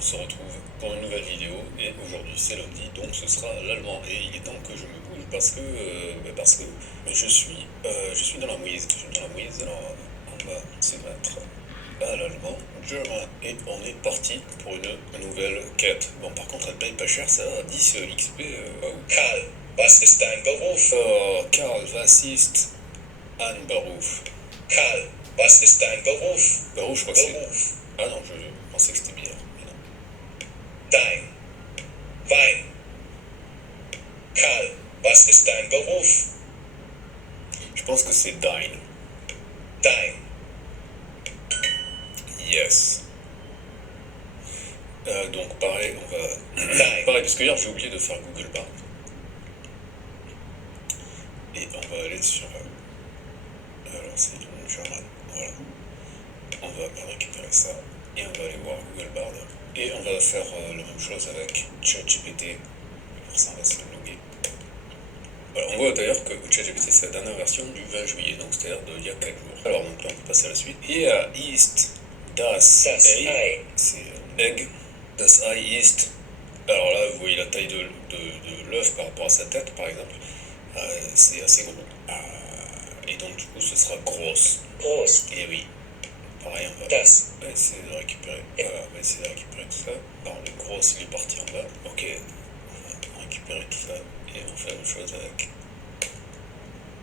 on se retrouve pour une nouvelle vidéo et aujourd'hui c'est lundi donc ce sera l'allemand et il est temps que je me bouge parce que je suis dans la mouise, alors on va se mettre à l'allemand, German, et on est parti pour une nouvelle quête. Bon par contre elle paye pas cher, ça 10 XP. Karl, was ist dein Beruf? Karl, was ist ein Beruf? Karl, was ist dein Beruf? Beruf, je crois que c'est... Beruf. Ah non, je pensais que c'était bien. Dein. Wein. Karl, was ist dein Beruf? Je pense que c'est dein. Dein. Yes. Donc pareil, on va... Dein. Pareil, parce que hier j'ai oublié de faire Google Bard. Et on va aller sur... alors c'est German, voilà. On va récupérer ça et on va aller voir Google Bard. Et on va faire la même chose avec ChatGPT. Pour ça on va se loguer. Voilà, on voit d'ailleurs que ChatGPT c'est la dernière version du 20 juillet, donc c'est-à-dire d'il y a 4 jours. Alors donc là on peut passer à la suite. Hier ist das Ei, c'est egg. Das Ei ist. Alors là vous voyez la taille de l'œuf par rapport à sa tête par exemple. C'est assez gros. Et donc du coup ce sera grosse. Groß. Et oui. Pareil, on va Das. essayer de récupérer. Voilà, on va essayer de récupérer tout ça. Alors le gros il est parti en bas. Ok. On va récupérer tout ça. Et on fait la même chose avec.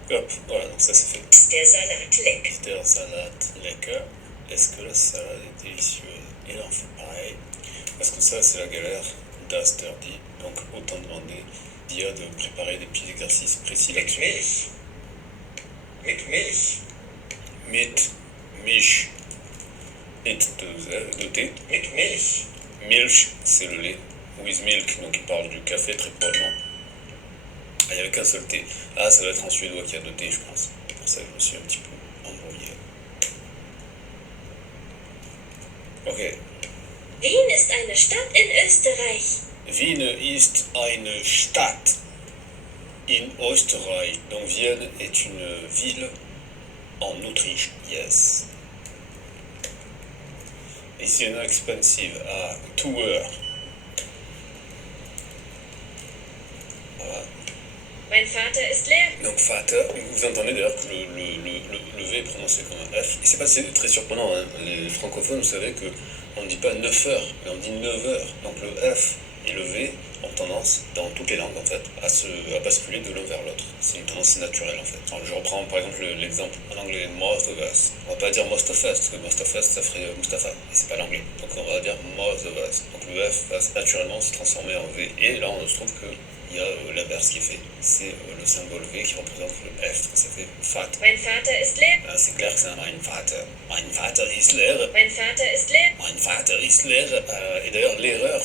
Hop, voilà, donc ça c'est fait. Ist der Salat lecker? Ist der Salat lecker? Est-ce que la salade est délicieuse? Et là on fait pareil. Parce que ça c'est la galère. Das dirty. Donc autant demander d'IA de préparer des petits exercices précis Mit là-dessus. Milch. Mit Milch. Mit Milch. Mit de thé. Mit Milch. Milch, c'est le lait. With milk, donc il parle du café très probablement. Ah, il n'y avait qu'un seul thé. Ah, ça va être en suédois qu'il y a deux thés, je pense. C'est pour ça que je me suis un petit peu embrouillé. Ok. Wien ist eine Stadt in Österreich. Wien ist eine Stadt in Österreich. Donc Vienne est une ville en Autriche. Yes. Ici, une expensive à Tour. Voilà. Mein Vater ist Lehrer. Donc Vater, vous entendez d'ailleurs que le V est prononcé comme un F. Et c'est pas très surprenant, hein. Les francophones, vous savez que on ne dit pas 9 heures, mais on dit 9 heures. Donc le F et le V ont tendance, dans toutes les langues en fait, à basculer de l'un vers l'autre. C'est une tendance naturelle en fait. Alors, je reprends par exemple l'exemple en anglais, most of us. On va pas dire most of us, parce que most of us ça ferait Mustapha, et c'est pas l'anglais. Donc on va dire most of us. Donc le F va naturellement se transformer en V. Et là on se trouve que il y a l'inverse qui est fait. C'est le symbole V qui représente le F. Ça fait fat. Mein Vater ist Lehrer. C'est clair que c'est un mein Vater. Mein Vater ist Lehrer. Mein Vater ist Lehrer. Mein Vater ist Lehrer. Et d'ailleurs, l'erreur,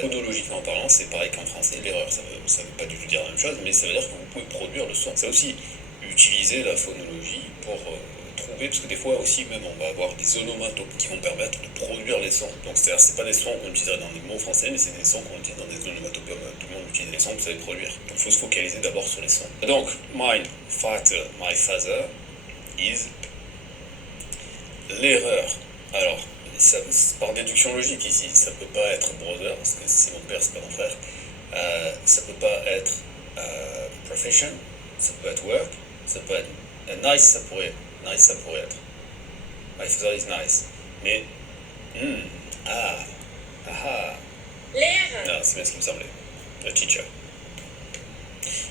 phonologiquement parlant, c'est pareil qu'en français. L'erreur, ça veut pas du tout dire la même chose, mais ça veut dire que vous pouvez produire le son. C'est aussi utiliser la phonologie pour trouver, parce que des fois aussi, même, on va avoir des onomatopes qui vont permettre de produire les sons. Donc, c'est-à-dire, c'est pas des sons qu'on utiliserait dans des mots français, mais c'est des sons qu'on utilise dans des onomatopes. Tout le monde utilise les sons que vous savez produire. Donc, il faut se focaliser d'abord sur les sons. Donc, mein Vater, my father, is l'erreur. Alors, ça, par déduction logique ici, ça peut pas être brother, parce que c'est mon père, c'est pas mon frère. Ça peut pas être profession, ça peut être work, ça peut être nice, ça pourrait être. My father is nice. Mais, Lehrer. non, c'est bien ce qui me semblait. The teacher.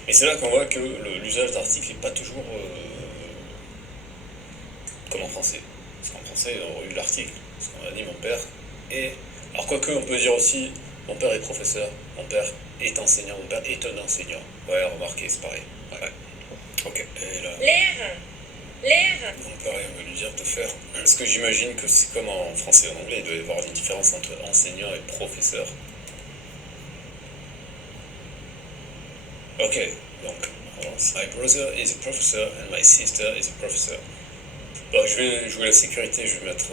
Mais c'est là qu'on voit que l'usage d'article n'est pas toujours comme en français. Parce qu'en français, on aurait eu l'article. Parce qu'on a dit mon père est... Alors quoique, on peut dire aussi mon père est professeur, mon père est enseignant, mon père est un enseignant. Ouais, remarquez, c'est pareil. Ouais. Ok, et là... Lehrer. Lehrer. Donc pareil, on va lui dire de faire... Parce que j'imagine que c'est comme en français et en anglais, il doit y avoir une différence entre enseignant et professeur. Ok, donc, my brother is a professor and my sister is a professor. Bon, je vais jouer la sécurité, je vais mettre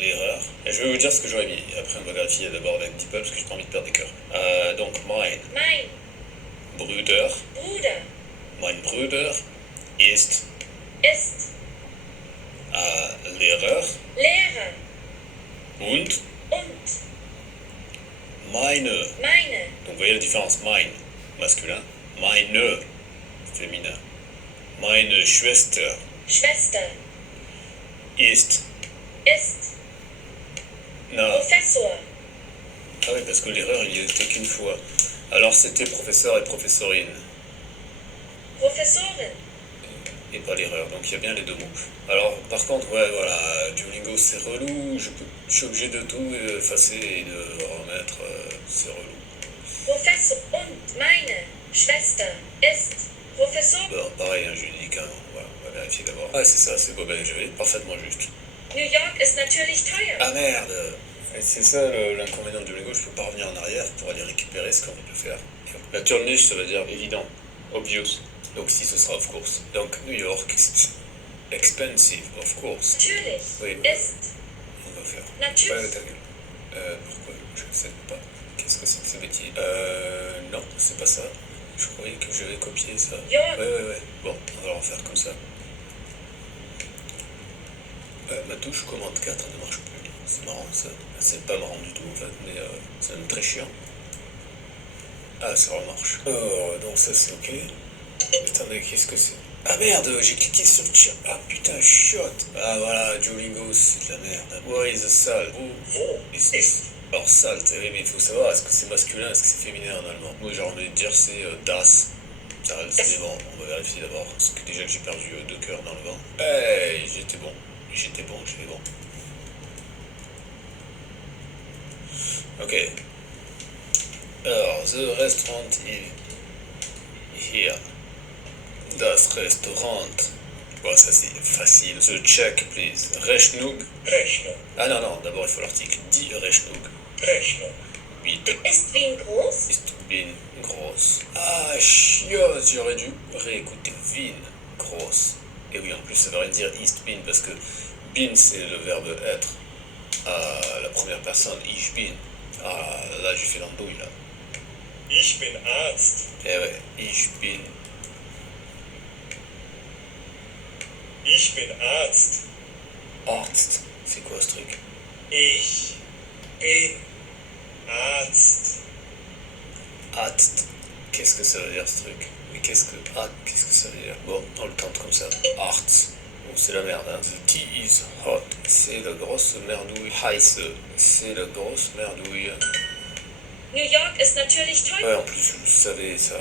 l'erreur. Et je vais vous dire ce que j'aurais mis. Après, on va vérifier d'abord avec DeepL parce que j'ai pas envie de perdre des cœurs. Donc, mein Bruder. Bruder. Mein Bruder ist. Ist. Lehrer. Lehrer. Und. Meine. Meine. Donc vous voyez la différence. Mein, masculin. Meine, féminin. Meine Schwester Schwester. ist. Ist. Non. Professor. Ah oui, parce que l'erreur, il n'y était qu'une fois. Alors c'était professeur et professorine. Professorin. Et pas l'erreur, donc il y a bien les deux mots. Alors par contre, ouais, voilà, Duolingo c'est relou, je suis obligé de tout effacer et de remettre, c'est relou. Professor und meine Schwester ist Professor. Bon, pareil, hein, juridique, hein, on va vérifier d'abord. Ah, c'est ça, c'est Bob et j'avais parfaitement juste. New York ist natürlich teuer. Ah merde! Et c'est ça l'inconvénient de Duolingo, je peux pas revenir en arrière pour aller récupérer ce qu'on veut faire. Natürlich, ça veut dire évident, obvious. Donc si ce sera of course. Donc New York, expensive, of course. Natürlich. Oui, Ist. on va faire. Natürlich. Ouais, ta gueule. Pourquoi je ne sais pas. Qu'est-ce que c'est que ce bêtise? Non, c'est pas ça. Je croyais que je vais copier ça. York. Ouais. Bon, on va le refaire comme ça. Ma touche commande 4 ne marche plus. C'est marrant ça. C'est pas marrant du tout en fait, mais c'est même très chiant. Ah, ça remarche. Oh, donc ça c'est ok. Attendez, qu'est-ce que c'est? Ah merde, j'ai cliqué sur le chat. Ah putain, chiotte. Ah voilà, Duolingo, c'est de la merde. Where is the salt? Wo ist? Alors salt, oui, mais il faut savoir, est-ce que c'est masculin, est-ce que c'est féminin en allemand? Moi j'ai envie de dire c'est das. Ça reste, mais bon, on va vérifier d'abord. Parce que déjà que j'ai perdu 2 cœurs dans le vent. Hey, j'étais bon. Ok. Alors, the restaurant is here. Das Restaurant. Bon, ça c'est facile. The check, please. Rechnung. Rechnung. Ah non, d'abord il faut l'article. Die Rechnung. Rechnung. Bitte. Ist Wien groß? Ist Wien groß. Ah, chiotte, j'aurais dû réécouter Wien groß. Et oui, en plus ça veut rien dire East Wien parce que bin c'est le verbe être à la première personne. Ich bin. Ah, là j'ai fait l'andouille là. Ich bin Arzt. Eh ouais, ich bin. Ich bin Arzt. Arzt. C'est quoi ce truc? Ich bin Arzt. Arzt. Qu'est-ce que ça veut dire ce truc? Mais qu'est-ce que ça veut dire? Bon, on le tente comme ça. Arzt. Bon, c'est la merde, hein. The tea is hot. C'est la grosse merdouille. Heiße. C'est la grosse merdouille. New York ist natürlich teuer. Ouais, en plus, je savais ça.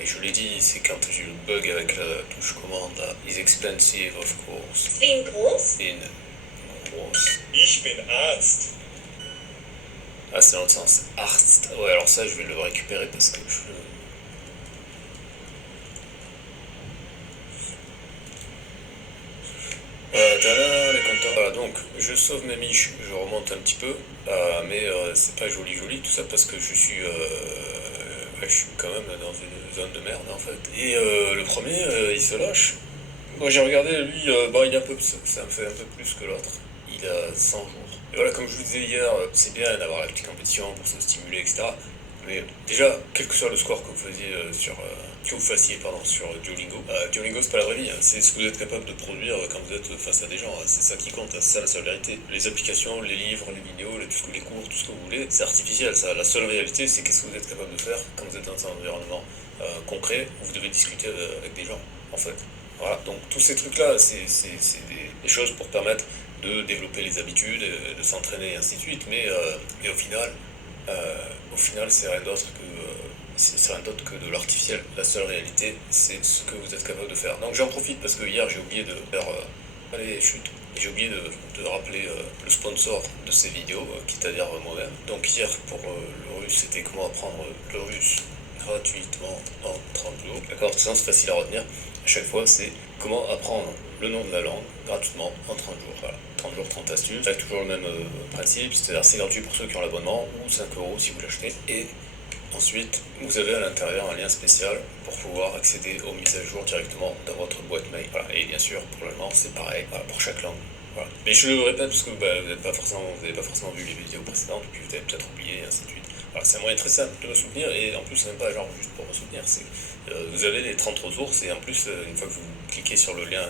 Et je l'ai dit, c'est quand j'ai eu le bug avec la touche commande là. Is expensive, of course. Ist Wien groß? In grosse. Ich bin Arzt. Ah, c'est dans le sens Arzt. Ouais, alors ça, je vais le récupérer parce que je le. Tada, les compteurs. Voilà, donc je sauve mes miches, je remonte un petit peu, mais c'est pas joli tout ça parce que je suis quand même dans une zone de merde en fait. Et le premier, il se lâche. Moi j'ai regardé, lui, bon, il est un peu, ça me fait un peu plus que l'autre. Il a 100 jours. Et voilà, comme je vous disais hier, c'est bien d'avoir la petite compétition pour se stimuler, etc. Mais déjà, quel que soit le score que vous faisiez que vous fassiez sur Duolingo, Duolingo c'est pas la vraie vie, hein. C'est ce que vous êtes capable de produire quand vous êtes face à des gens, hein. C'est ça qui compte, hein. C'est ça la seule vérité. Les applications, les livres, les vidéos, les cours, tout ce que vous voulez, c'est artificiel ça. La seule réalité c'est qu'est-ce que vous êtes capable de faire quand vous êtes dans un environnement concret où vous devez discuter avec des gens, en fait. Voilà, donc tous ces trucs-là, c'est des choses pour permettre de développer les habitudes, de s'entraîner et ainsi de suite, mais au final, c'est rien d'autre que de l'artificiel. La seule réalité, c'est ce que vous êtes capable de faire. Donc j'en profite parce que hier, j'ai oublié de faire... J'ai oublié de rappeler le sponsor de ces vidéos, quitte à dire moi-même. Donc hier, pour le russe, c'était comment apprendre le russe gratuitement en 30 jours. D'accord, c'est facile à retenir. À chaque fois, c'est comment apprendre le nom de la langue gratuitement en 30 jours. Voilà, 30 jours, 30 astuces. C'est toujours le même principe, c'est-à-dire c'est gratuit pour ceux qui ont l'abonnement ou 5 € si vous l'achetez. Et ensuite, vous avez à l'intérieur un lien spécial pour pouvoir accéder aux mises à jour directement dans votre boîte mail. Voilà. Et bien sûr, pour l'allemand, c'est pareil, voilà, pour chaque langue. Voilà. Mais je le répète parce que vous n'avez pas forcément vu les vidéos précédentes, puis vous avez peut-être oublié, et ainsi de suite. Voilà, c'est un moyen très simple de me soutenir, et en plus, c'est même pas genre juste pour me soutenir. Vous avez les 30 ressources, et en plus, une fois que vous cliquez sur le lien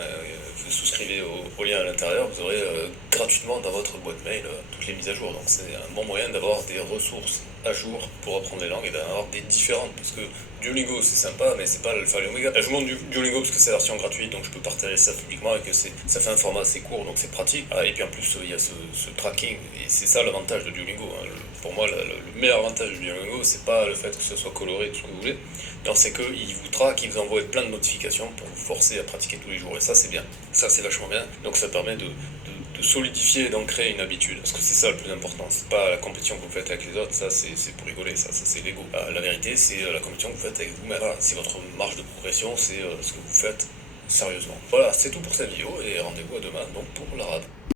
vous souscrivez au lien à l'intérieur, vous aurez gratuitement dans votre boîte mail toutes les mises à jour. Donc c'est un bon moyen d'avoir des ressources à jour pour apprendre les langues et d'en avoir des différentes. Parce que Duolingo c'est sympa, mais c'est pas l'alpha et l'oméga. Je montre Duolingo parce que c'est la version gratuite, donc je peux partager ça publiquement et que ça fait un format assez court, donc c'est pratique. Ah, et puis en plus il y a ce tracking, et c'est ça l'avantage de Duolingo. Hein. Pour moi, le meilleur avantage de Duolingo, c'est pas le fait que ce soit coloré, tout ce que vous voulez. Non, c'est qu'il vous traque, il vous envoie plein de notifications pour vous forcer à pratiquer tous les jours. Et ça, c'est bien. Ça, c'est vachement bien. Donc ça permet de solidifier et d'ancrer une habitude. Parce que c'est ça le plus important. C'est pas la compétition que vous faites avec les autres, ça c'est pour rigoler, ça c'est l'ego. La vérité, c'est la compétition que vous faites avec vous-même. Voilà, c'est votre marge de progression, c'est ce que vous faites sérieusement. Voilà, c'est tout pour cette vidéo et rendez-vous à demain donc pour la rade.